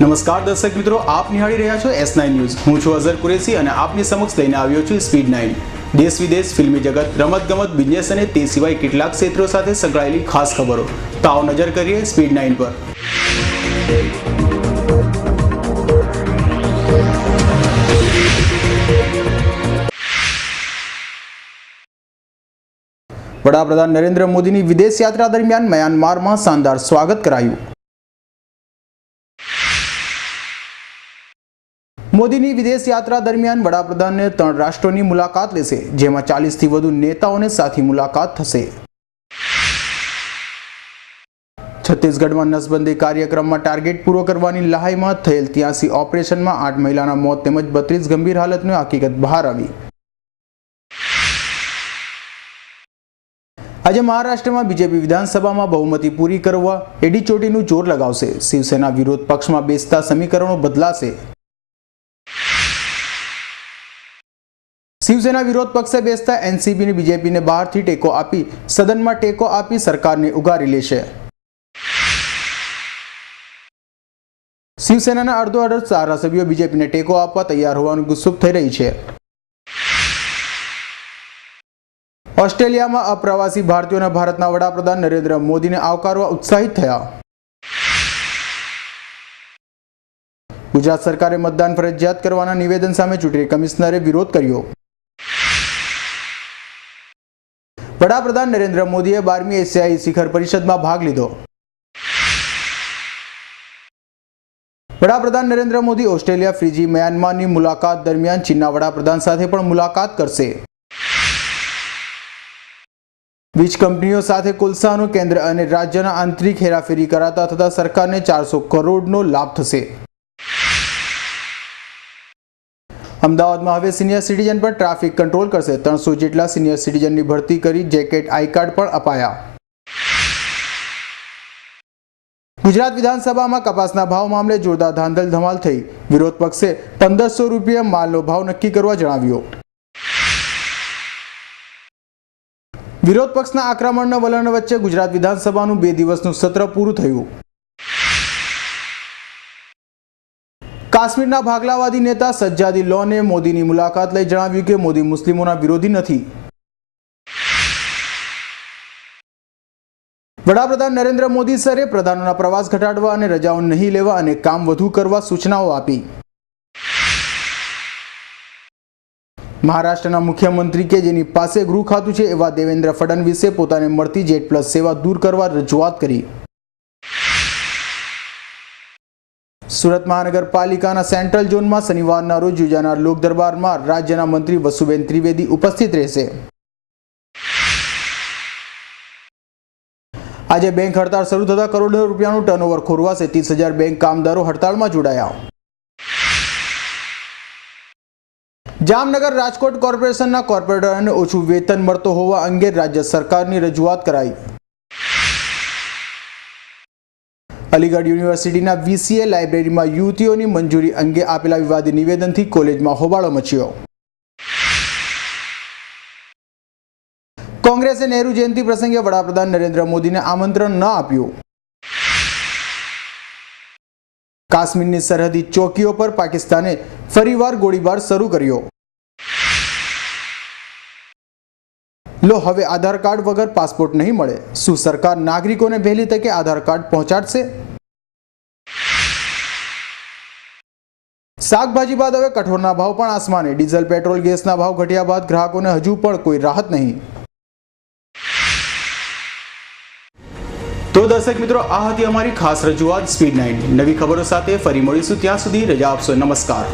નમસ્કાર દર્શક મિત્રો, આપ નિહાળી રહ્યા છો S9 ન્યૂઝ। હું છું અઝર કુરેશી અને આપની સમક્ષ લઈને આવ્યો છું સ્પીડ 9। દેશ વિદેશ, ફિલ્મી જગત, રમતગમત, બિઝનેસ અને તે સિવાય કેટલાક ક્ષેત્રો સાથે સંકળાયેલી ખાસ ખબરો। તો આવો નજર કરીએ સ્પીડ 9 પર। વડાપ્રધાન નરેન્દ્ર મોદીની વિદેશ યાત્રા દરમિયાન મ્યાનમારમાં શાનદાર સ્વાગત કરાયું। મોદીની વિદેશ યાત્રા દરમિયાન વડાપ્રધાનને 3 રાષ્ટ્રોની મુલાકાત લેશે, જેમાં 40થી વધુ નેતાઓને સાથે મુલાકાત થશે। છત્તીસગઢમાં નસબંધી કાર્યક્રમમાં ટાર્ગેટ પૂરો કરવાની લહાઈમાં થયેલ 83 ઓપરેશનમાં 8 મહિલાના મોત તેમજ 32 ગંભીર હાલતની હકીકત બહાર આવી। આજે મહારાષ્ટ્રમાં બીજેપી વિધાનસભામાં બહુમતી પૂરી કરવા એડીચોટીનું જોર લગાવશે। શિવસેના વિરોધ પક્ષમાં બેસતા સમીકરણો બદલાશે। શિવસેના વિરોધ પક્ષે બેસતા એનસીપીને બીજેપીને બહારથી ટેકો આપી સદનમાં ટેકો આપી સરકારને ઉગારી લેશે। શિવસેનાના અડધો ધારાસભ્યો બીજેપીને ટેકો આપવા તૈયાર હોવાનું ગુસ્સુક થઈ રહી છે। ઓસ્ટ્રેલિયામાં અપ્રવાસી ભારતીયોના ભારતના વડાપ્રધાન નરેન્દ્ર મોદીને આવકારવા ઉત્સાહિત થયા। ગુજરાત સરકારે મતદાન ફરજિયાત કરવાના નિવેદન સામે ચૂંટણી કમિશનરે વિરોધ કર્યો। વડાપ્રધાન નરેન્દ્ર મોદીએ 12મી એશિયાઈ શિખર પરિષદમાં ભાગ લીધો। વડાપ્રધાન નરેન્દ્ર મોદી ઓસ્ટ્રેલિયા, ફિજી, મ્યાનમારની મુલાકાત દરમિયાન ચીનના વડાપ્રધાન સાથે પણ મુલાકાત કરશે। વીજ કંપનીઓ સાથે કોલસાનું કેન્દ્ર અને રાજ્યના આંતરિક હેરાફેરી કરાતા થતા સરકારને 400 કરોડનો લાભ થશે। અમદાવાદમાં હવે સિનિયર સિટીઝન પર ટ્રાફિક કંટ્રોલ કરશે। 300 જેટલા સિનિયર સિટીઝનની ભરતી કરી જેકેટ, આઈ કાર્ડ પણ અપાયા। ગુજરાત વિધાનસભામાં કપાસના ભાવ મામલે જોરદાર ધાંધલ ધમાલ થઈ। વિરોધ પક્ષે 1500 રૂપિયા માલનો ભાવ નક્કી કરવા જણાવ્યો। વિરોધ પક્ષના આક્રમણના વલણ વચ્ચે ગુજરાત વિધાનસભાનું 2 દિવસનું સત્ર પૂરું થયું। કાશ્મીરના ભાગલાવાદી નેતા સજ્જાદી લોને મોદીની મુલાકાત લઈ જણાવ્યું કે મોદી મુસ્લિમોના વિરોધી નથી। વડાપ્રધાન નરેન્દ્ર મોદી સરે પ્રધાનોના પ્રવાસ ઘટાડવા અને રજાઓ નહીં લેવા અને કામ વધુ કરવા સૂચનાઓ આપી। મહારાષ્ટ્રના મુખ્યમંત્રી કે જેની પાસે ગૃહ ખાતું છે એવા દેવેન્દ્ર ફડણવીસે પોતાને મળતી જેટ પ્લસ સેવા દૂર કરવા રજૂઆત કરી। સુરત મહાનગરપાલિકાના સેન્ટ્રલ ઝોનમાં શનિવારના રોજ યોજાનાર લોક દરબારમાં રાજ્યના મંત્રી વસુબેન ત્રિવેદી ઉપસ્થિત રહેશે। આજે બેંક હડતાળ શરૂ થતા કરોડો રૂપિયાનું ટર્નઓવર ખોરવાશે। 30,000 બેંક કામદારો હડતાળમાં જોડાયા। જામનગર રાજકોટ કોર્પોરેશનના કોર્પોરેટરોને ઓછું વેતન મળતો હોવા અંગે રાજ્ય સરકારની રજૂઆત કરાઈ। અલીગઢ યુનિવર્સિટીના વીસીએ લાઇબ્રેરીમાં યુવતીઓની મંજૂરી અંગે આપેલા વિવાદી નિવેદનથી કોલેજમાં હોબાળો મચ્યો। કોંગ્રેસે નહેરુ જયંતિ પ્રસંગે વડાપ્રધાન નરેન્દ્ર મોદીને આમંત્રણ ન આપ્યું। કાશ્મીરની સરહદી ચોકીઓ પર પાકિસ્તાને ફરીવાર ગોળીબાર શરૂ કર્યો। લો, હવે આધાર કાર્ડ વગર પાસપોર્ટ નહીં મળે। શું સરકાર નાગરિકોને વહેલી તકે આધાર કાર્ડ પહોંચાડશે? શાકભાજી બાદ હવે કઠોળના ભાવ પણ આસમાને। ડીઝલ, પેટ્રોલ, ગેસના ભાવ ઘટ્યા બાદ ગ્રાહકોને હજુ પણ કોઈ રાહત નહીં। તો દર્શક મિત્રો, આ હતી અમારી ખાસ રજૂઆત સ્પીડ 9। નવી ખબરો સાથે ફરી મળીશું, ત્યાં સુધી રજા આપશો। નમસ્કાર।